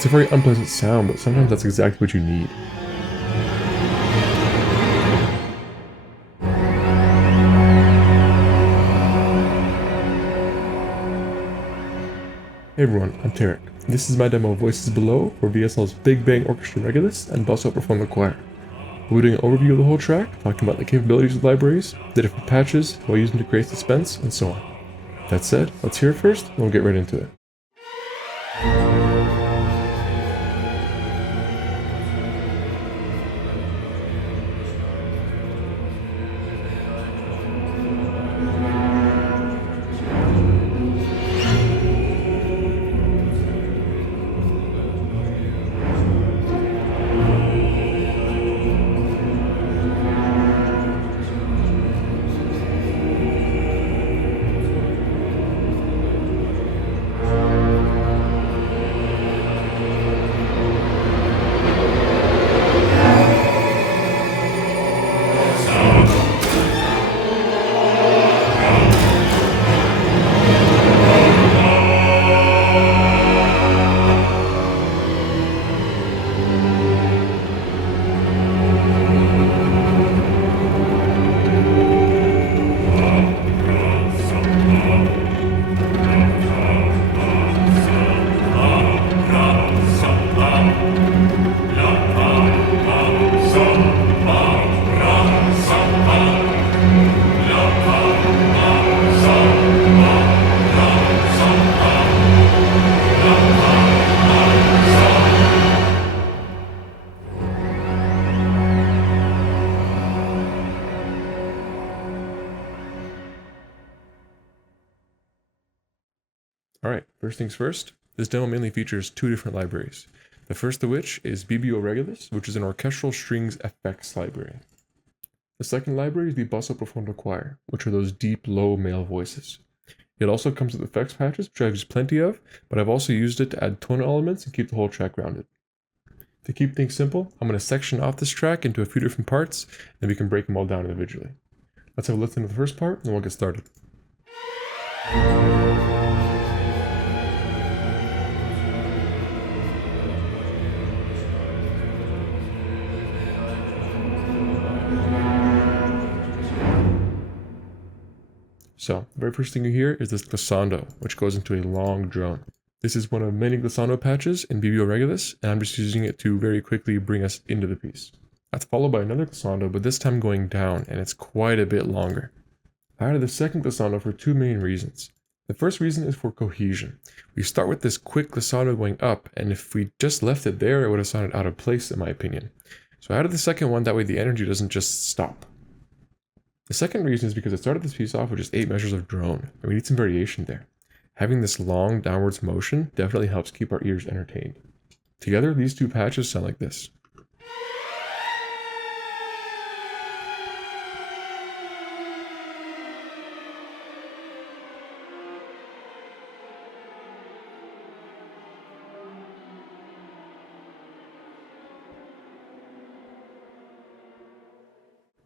It's a very unpleasant sound, but sometimes that's exactly what you need. Hey everyone, I'm Tarik. This is my demo of Voices Below for VSL's Big Bang Orchestra Regulus and Basso Perform the Choir. We'll be doing an overview of the whole track, talking about the capabilities of the libraries, the different patches, how we use them to create suspense, and so on. That said, let's hear it first, and we'll get right into it. Alright, first things first, this demo mainly features two different libraries. The first of which is BBO Regulus, which is an orchestral strings effects library. The second library is the Basso Profondo Choir, which are those deep, low male voices. It also comes with effects patches, which I've used plenty of, but I've also used it to add tonal elements and keep the whole track rounded. To keep things simple, I'm going to section off this track into a few different parts, and we can break them all down individually. Let's have a listen to the first part, and then we'll get started. So, the very first thing you hear is this glissando, which goes into a long drone. This is one of many glissando patches in BBO Regulus, and I'm just using it to very quickly bring us into the piece. That's followed by another glissando, but this time going down, and it's quite a bit longer. I added the second glissando for two main reasons. The first reason is for cohesion. We start with this quick glissando going up, and if we just left it there, it would have sounded out of place in my opinion. So I added the second one, that way the energy doesn't just stop. The second reason is because I started this piece off with just 8 measures of drone, and we need some variation there. Having this long downwards motion definitely helps keep our ears entertained. Together, these two patches sound like this.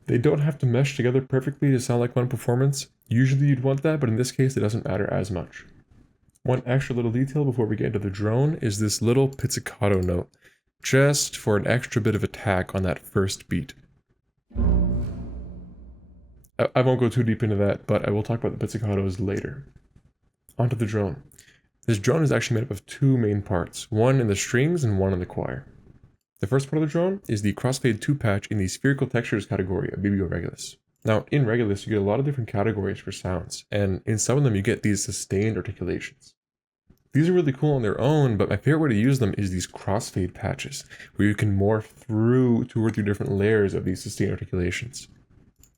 They don't have to mesh together perfectly to sound like one performance. Usually you'd want that, but in this case it doesn't matter as much. One extra little detail before we get into the drone is this little pizzicato note, just for an extra bit of attack on that first beat. I won't go too deep into that, but I will talk about the pizzicatos later. Onto the drone. This drone is actually made up of two main parts, one in the strings and one in the choir. The first part of the drone is the Crossfade 2 patch in the Spherical Textures category of BBO Regulus. Now, in Regulus, you get a lot of different categories for sounds, and in some of them you get these sustained articulations. These are really cool on their own, but my favorite way to use them is these crossfade patches, where you can morph through 2 or 3 different layers of these sustained articulations.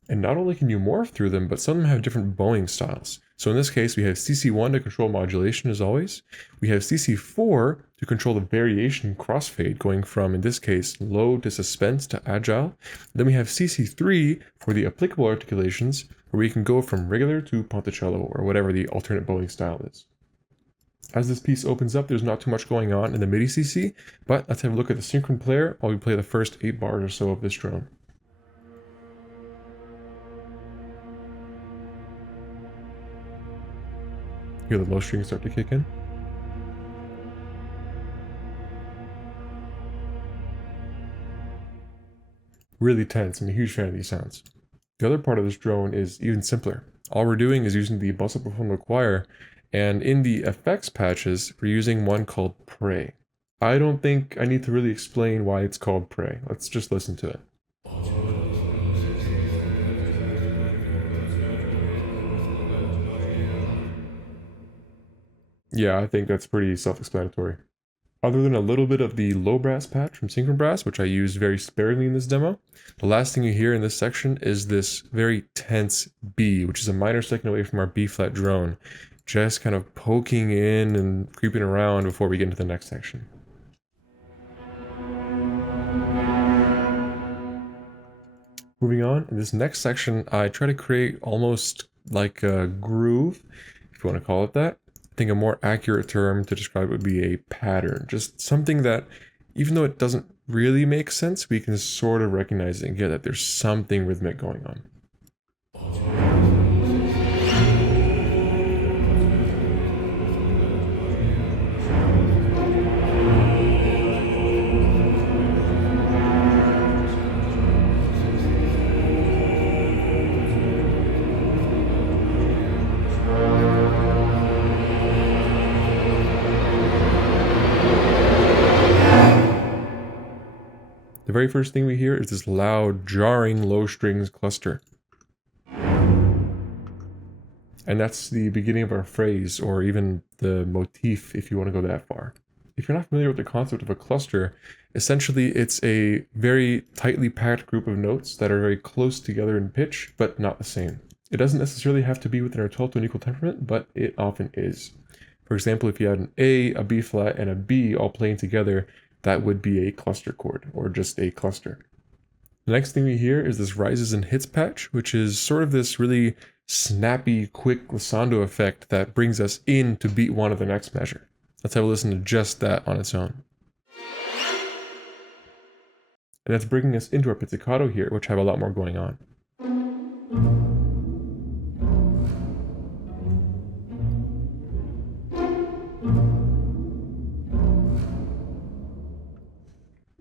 And not only can you morph through them, but some of them have different bowing styles. So in this case, we have CC1 to control modulation as always. We have CC4 to control the variation crossfade, going from, in this case, low to suspense to agile. Then we have CC3 for the applicable articulations, where we can go from regular to ponticello, or whatever the alternate bowing style is. As this piece opens up, there's not too much going on in the MIDI CC, but let's have a look at the synchron player while we play the first 8 bars or so of this drone. Hear the low strings start to kick in. Really tense. I'm a huge fan of these sounds. The other part of this drone is even simpler. All we're doing is using the Bossa Profundo choir, and in the effects patches, we're using one called Pray. I don't think I need to really explain why it's called Pray. Let's just listen to it. Yeah, I think that's pretty self-explanatory. Other than a little bit of the low brass patch from Synchron Brass, which I use very sparingly in this demo, the last thing you hear in this section is this very tense B, which is a minor second away from our B flat drone, just kind of poking in and creeping around before we get into the next section. Moving on, in this next section, I try to create almost like a groove, if you want to call it that. I think a more accurate term to describe it would be a pattern. Just something that, even though it doesn't really make sense, we can sort of recognize it and get that there's something rhythmic going on. The very first thing we hear is this loud, jarring low strings cluster. And that's the beginning of our phrase, or even the motif, if you want to go that far. If you're not familiar with the concept of a cluster, essentially it's a very tightly packed group of notes that are very close together in pitch, but not the same. It doesn't necessarily have to be within a 12-tone equal temperament, but it often is. For example, if you had an A, B flat, and a B all playing together, that would be a cluster chord, or just a cluster. The next thing we hear is this rises and hits patch, which is sort of this really snappy, quick glissando effect that brings us in to beat one of the next measure. Let's have a listen to just that on its own. And that's bringing us into our pizzicato here, which have a lot more going on.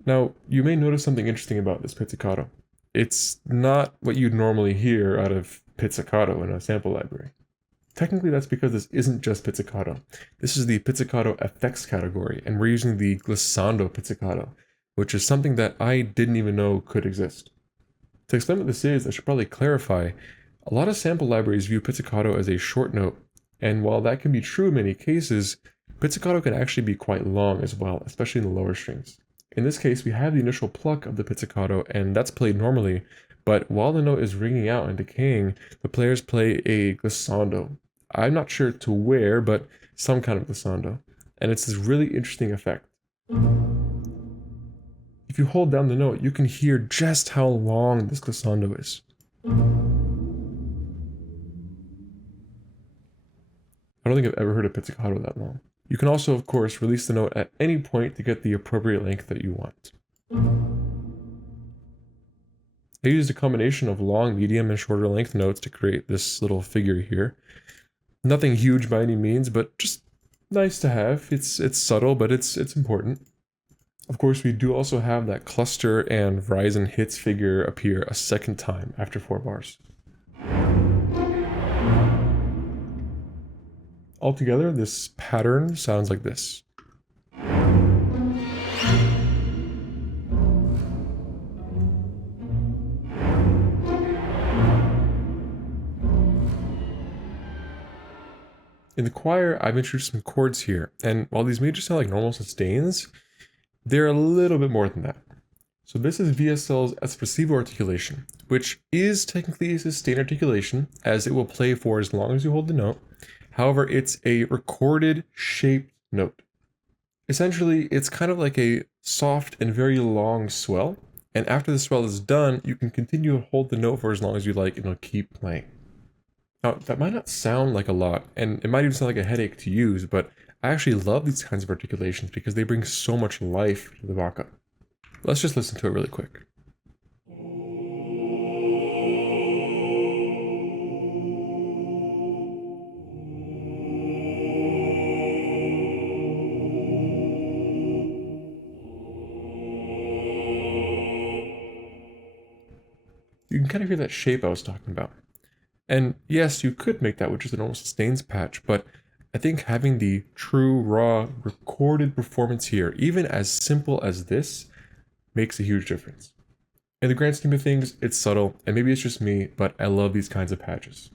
Now, you may notice something interesting about this pizzicato. It's not what you'd normally hear out of pizzicato in a sample library. Technically, that's because this isn't just pizzicato. This is the pizzicato effects category, and we're using the Glissando Pizzicato, which is something that I didn't even know could exist. To explain what this is, I should probably clarify, a lot of sample libraries view pizzicato as a short note, and while that can be true in many cases, pizzicato can actually be quite long as well, especially in the lower strings. In this case, we have the initial pluck of the pizzicato, and that's played normally, but while the note is ringing out and decaying, the players play a glissando. I'm not sure to where, but some kind of glissando. And it's this really interesting effect. If you hold down the note, you can hear just how long this glissando is. I don't think I've ever heard a pizzicato that long. You can also, of course, release the note at any point to get the appropriate length that you want. I used a combination of long, medium, and shorter length notes to create this little figure here. Nothing huge by any means, but just nice to have. It's subtle, but it's important. Of course, we do also have that cluster and rise and hits figure appear a second time after 4 bars. Altogether, this pattern sounds like this. In the choir, I've introduced some chords here, and while these may just sound like normal sustains, they're a little bit more than that. So this is VSL's espressivo articulation, which is technically a sustained articulation, as it will play for as long as you hold the note. However, it's a recorded shaped note. Essentially, it's kind of like a soft and very long swell, and after the swell is done, you can continue to hold the note for as long as you like, and it'll keep playing. Now, that might not sound like a lot, and it might even sound like a headache to use, but I actually love these kinds of articulations because they bring so much life to the waka. Let's just listen to it really quick. can kind of hear that shape I was talking about. And yes, you could make that with just a normal sustains patch, but I think having the true, raw, recorded performance here, even as simple as this, makes a huge difference. In the grand scheme of things, it's subtle, and maybe it's just me, but I love these kinds of patches.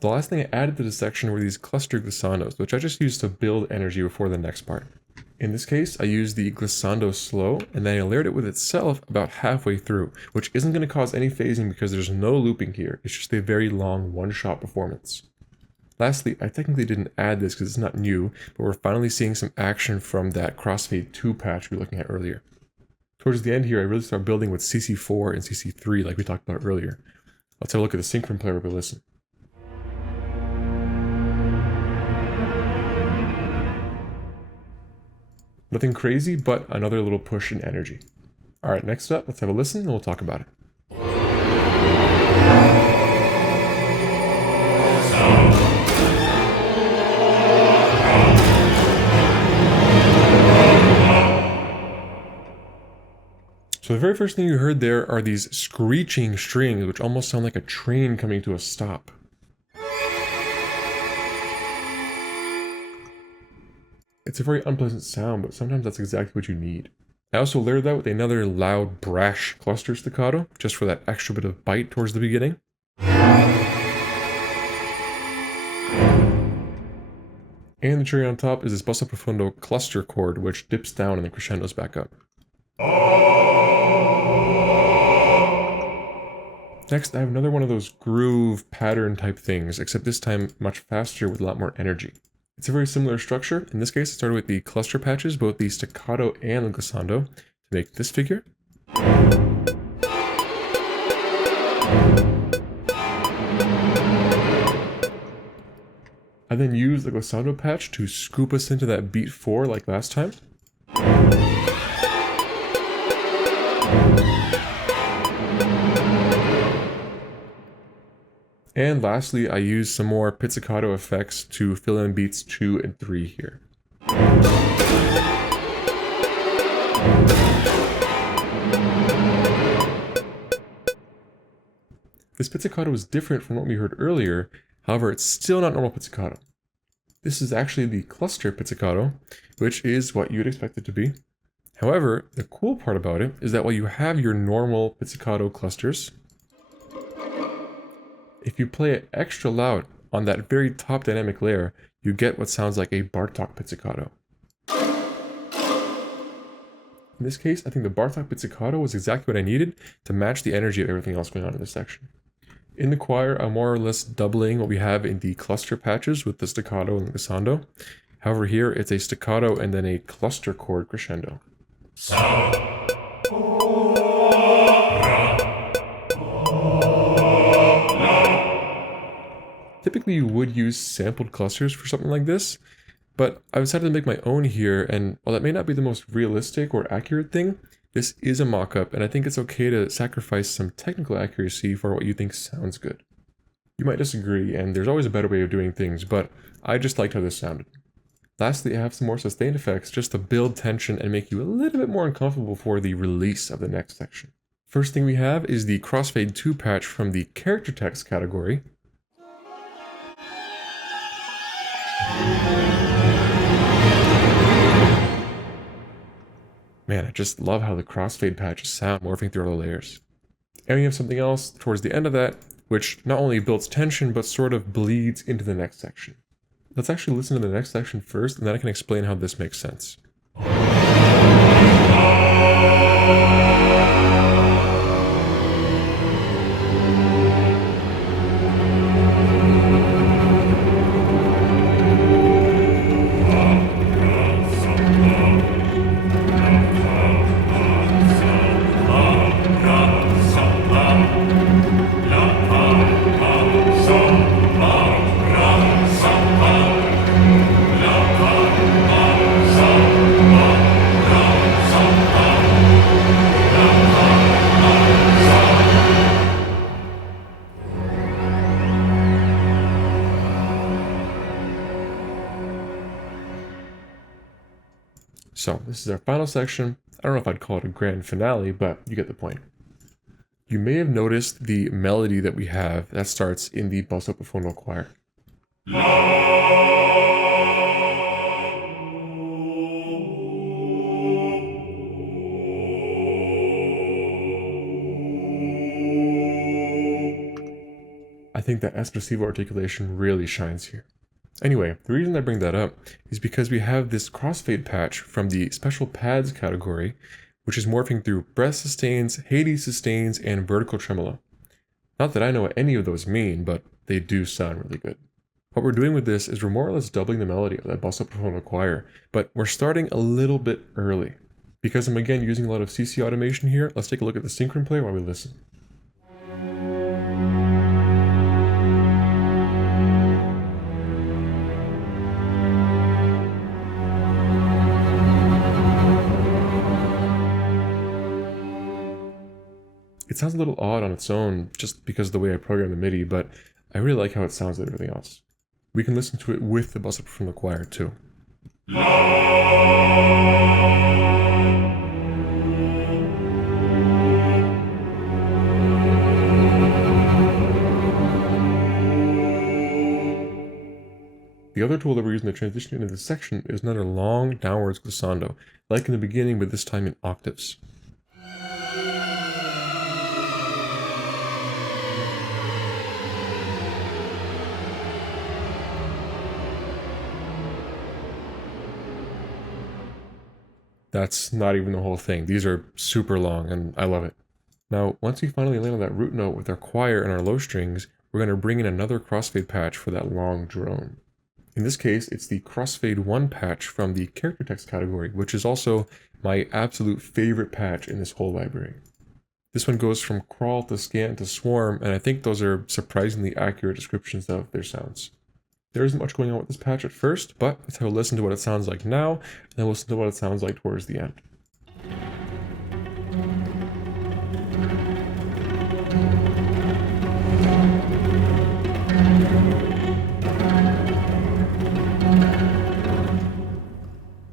The last thing I added to this section were these cluster glissandos, which I just used to build energy before the next part. In this case, I used the glissando slow, and then I layered it with itself about halfway through, which isn't going to cause any phasing because there's no looping here, it's just a very long one-shot performance. Lastly, I technically didn't add this because it's not new, but we're finally seeing some action from that crossfade 2 patch we were looking at earlier. Towards the end here, I really start building with CC4 and CC3 like we talked about earlier. Let's have a look at the synchron player we listen. Nothing crazy, but another little push in energy. Alright, next up, let's have a listen and we'll talk about it. So the very first thing you heard there are these screeching strings, which almost sound like a train coming to a stop. It's a very unpleasant sound, but sometimes that's exactly what you need. I also layered that with another loud, brash cluster staccato, just for that extra bit of bite towards the beginning. And the cherry on top is this basso profundo cluster chord, which dips down and then crescendos back up. Next, I have another one of those groove pattern type things, except this time much faster with a lot more energy. It's a very similar structure. In this case, I started with the cluster patches, both the staccato and the glissando, to make this figure. I then used the glissando patch to scoop us into that beat 4 like last time. And lastly, I used some more pizzicato effects to fill in beats 2 and 3 here. This pizzicato is different from what we heard earlier, however it's still not normal pizzicato. This is actually the cluster pizzicato, which is what you'd expect it to be. However, the cool part about it is that while you have your normal pizzicato clusters, if you play it extra loud on that very top dynamic layer, you get what sounds like a Bartók pizzicato. In this case, I think the Bartók pizzicato was exactly what I needed to match the energy of everything else going on in this section. In the choir, I'm more or less doubling what we have in the cluster patches with the staccato and the glissando. However, here it's a staccato and then a cluster chord crescendo. Typically you would use sampled clusters for something like this, but I decided to make my own here, and while that may not be the most realistic or accurate thing, this is a mock-up, and I think it's okay to sacrifice some technical accuracy for what you think sounds good. You might disagree, and there's always a better way of doing things, but I just liked how this sounded. Lastly, I have some more sustained effects just to build tension and make you a little bit more uncomfortable for the release of the next section. First thing we have is the Crossfade 2 patch from the character text category. Man, I just love how the crossfade patches sound morphing through all the layers. And we have something else towards the end of that, which not only builds tension, but sort of bleeds into the next section. Let's actually listen to the next section first, and then I can explain how this makes sense. So, this is our final section. I don't know if I'd call it a grand finale, but you get the point. You may have noticed the melody that we have that starts in the basso profondo choir. I think that espressivo articulation really shines here. Anyway, the reason I bring that up is because we have this crossfade patch from the special pads category, which is morphing through breath sustains, Hades sustains, and vertical tremolo. Not that I know what any of those mean, but they do sound really good. What we're doing with this is we're more or less doubling the melody of that basso profondo choir, but we're starting a little bit early. Because I'm again using a lot of CC automation here, let's take a look at the synchron player while we listen. It sounds a little odd on its own just because of the way I program the MIDI, but I really like how it sounds with everything else. We can listen to it with the basso profondo choir too. The other tool that we're using to transition into this section is another long downwards glissando, like in the beginning, but this time in octaves. That's not even the whole thing. These are super long, and I love it. Now, once we finally land on that root note with our choir and our low strings, we're going to bring in another crossfade patch for that long drone. In this case, it's the crossfade 1 patch from the character text category, which is also my absolute favorite patch in this whole library. This one goes from crawl to scan to swarm, and I think those are surprisingly accurate descriptions of their sounds. There isn't much going on with this patch at first, but let's have a listen to what it sounds like now, and then listen to what it sounds like towards the end.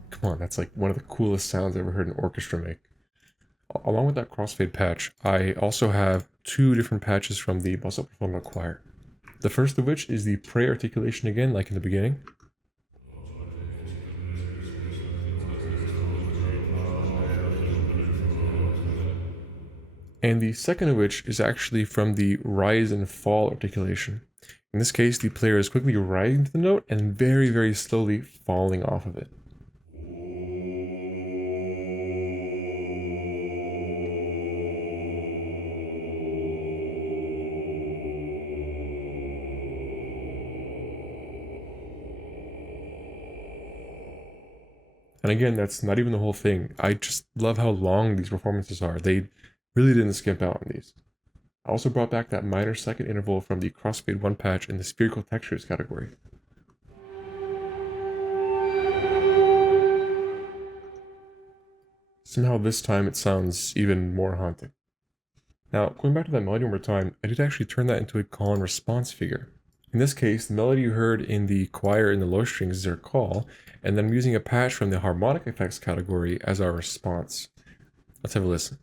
Come on, that's like one of the coolest sounds I've ever heard an orchestra make. Along with that crossfade patch, I also have two different patches from the basso profondo choir. The first of which is the pray articulation again, like in the beginning. And the second of which is actually from the rise and fall articulation. In this case, the player is quickly rising to the note and very, very slowly falling off of it. And again, that's not even the whole thing. I just love how long these performances are. They really didn't skimp out on these. I also brought back that minor second interval from the crossfade 1 patch in the spherical textures category. Somehow this time it sounds even more haunting. Now, going back to that melody one more time, I did actually turn that into a call and response figure. In this case, the melody you heard in the choir in the low strings is our call, and then I'm using a patch from the harmonic effects category as our response. Let's have a listen.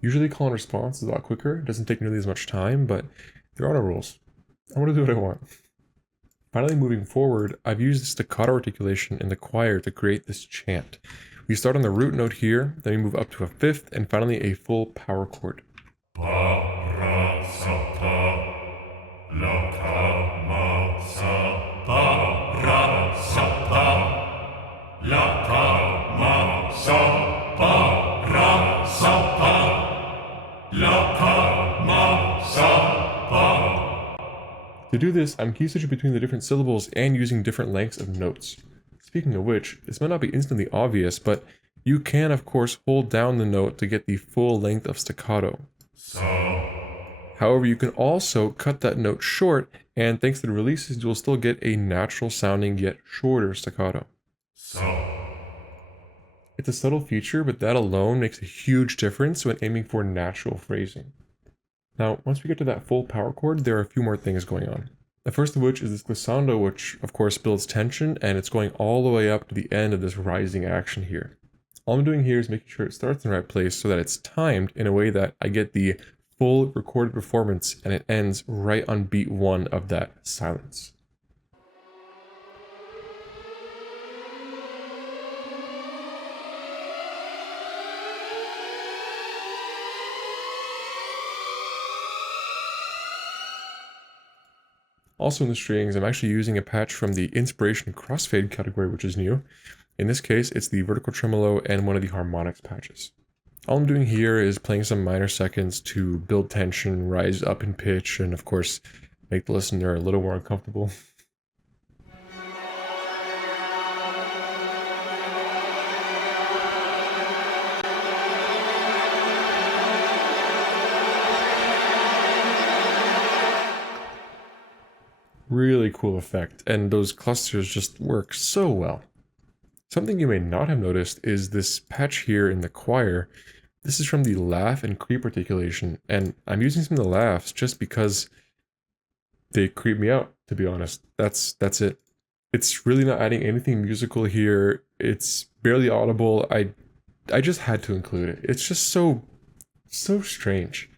Usually call and response is a lot quicker, it doesn't take nearly as much time, but there are no rules. I want to do what I want. Finally, moving forward, I've used staccato articulation in the choir to create this chant. We start on the root note here, then we move up to a fifth, and finally a full power chord. To do this, I'm key switching between the different syllables and using different lengths of notes. Speaking of which, this might not be instantly obvious, but you can of course hold down the note to get the full length of staccato. However, you can also cut that note short, and thanks to the releases, you'll still get a natural sounding yet shorter staccato. It's a subtle feature, but that alone makes a huge difference when aiming for natural phrasing. Now, once we get to that full power chord, there are a few more things going on. The first of which is this glissando, which of course builds tension, and it's going all the way up to the end of this rising action here. All I'm doing here is making sure it starts in the right place so that it's timed in a way that I get the full recorded performance and it ends right on beat 1 of that silence. Also in the strings, I'm actually using a patch from the Inspiration Crossfade category, which is new. In this case, it's the vertical tremolo and one of the harmonics patches. All I'm doing here is playing some minor seconds to build tension, rise up in pitch, and of course, make the listener a little more uncomfortable. Really cool effect, and those clusters just work so well. Something you may not have noticed is this patch here in the choir. This is from the laugh and creep articulation, and I'm using some of the laughs just because they creep me out, to be honest. That's it. It's really not adding anything musical here. It's barely audible. I just had to include it. It's just so strange.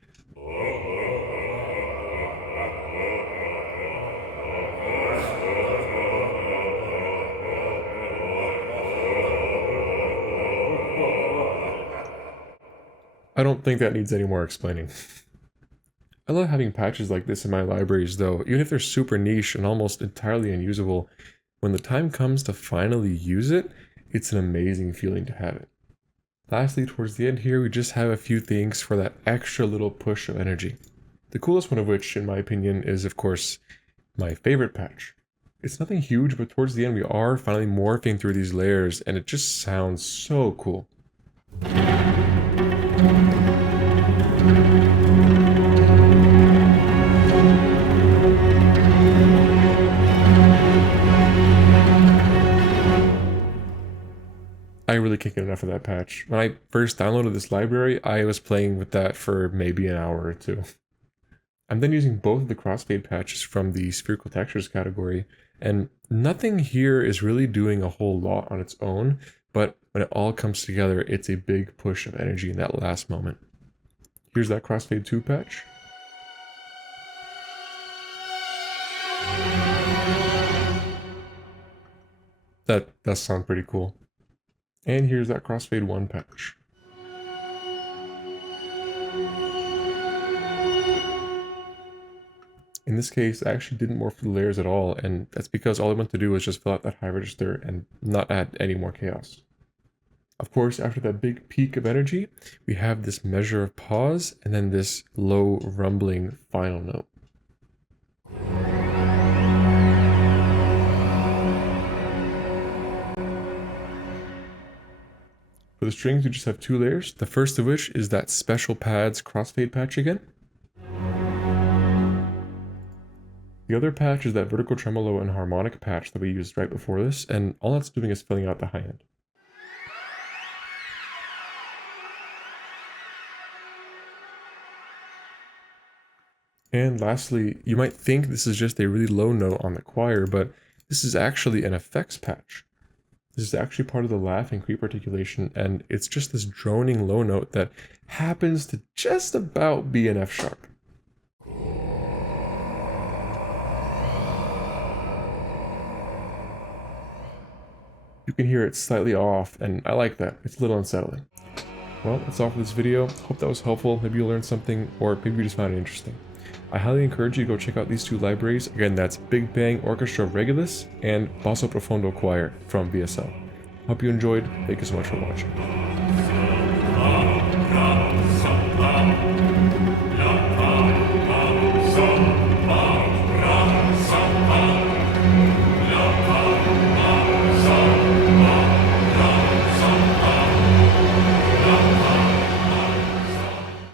I don't think that needs any more explaining. I love having patches like this in my libraries though, even if they're super niche and almost entirely unusable. When the time comes to finally use it, it's an amazing feeling to have it. Lastly, towards the end here, we just have a few things for that extra little push of energy. The coolest one of which, in my opinion, is of course my favorite patch. It's nothing huge, but towards the end we are finally morphing through these layers and it just sounds so cool. I really can't get enough of that patch. When I first downloaded this library, I was playing with that for maybe an hour or two. I'm then using both of the crossfade patches from the spherical textures category, and nothing here is really doing a whole lot on its own, but when it all comes together, it's a big push of energy in that last moment. Here's that crossfade 2 patch. That does sound pretty cool. And here's that crossfade 1 patch. In this case, I actually didn't morph the layers at all, and that's because all I want to do was just fill out that high register and not add any more chaos. Of course, after that big peak of energy, we have this measure of pause, and then this low rumbling final note. For the strings, we just have 2 layers, the first of which is that special pads crossfade patch again. The other patch is that vertical tremolo and harmonic patch that we used right before this, and all that's doing is filling out the high end. And lastly, you might think this is just a really low note on the choir, but this is actually an effects patch. This is actually part of the laugh and creep articulation, and it's just this droning low note that happens to just about be an F sharp. You can hear it slightly off, and I like that. It's a little unsettling. Well, that's all for this video. Hope that was helpful. Maybe you learned something, or maybe you just found it interesting. I highly encourage you to go check out these 2 libraries. Again, that's Big Bang Orchestra Regulus and Basso Profondo Choir from VSL. Hope you enjoyed. Thank you so much for watching.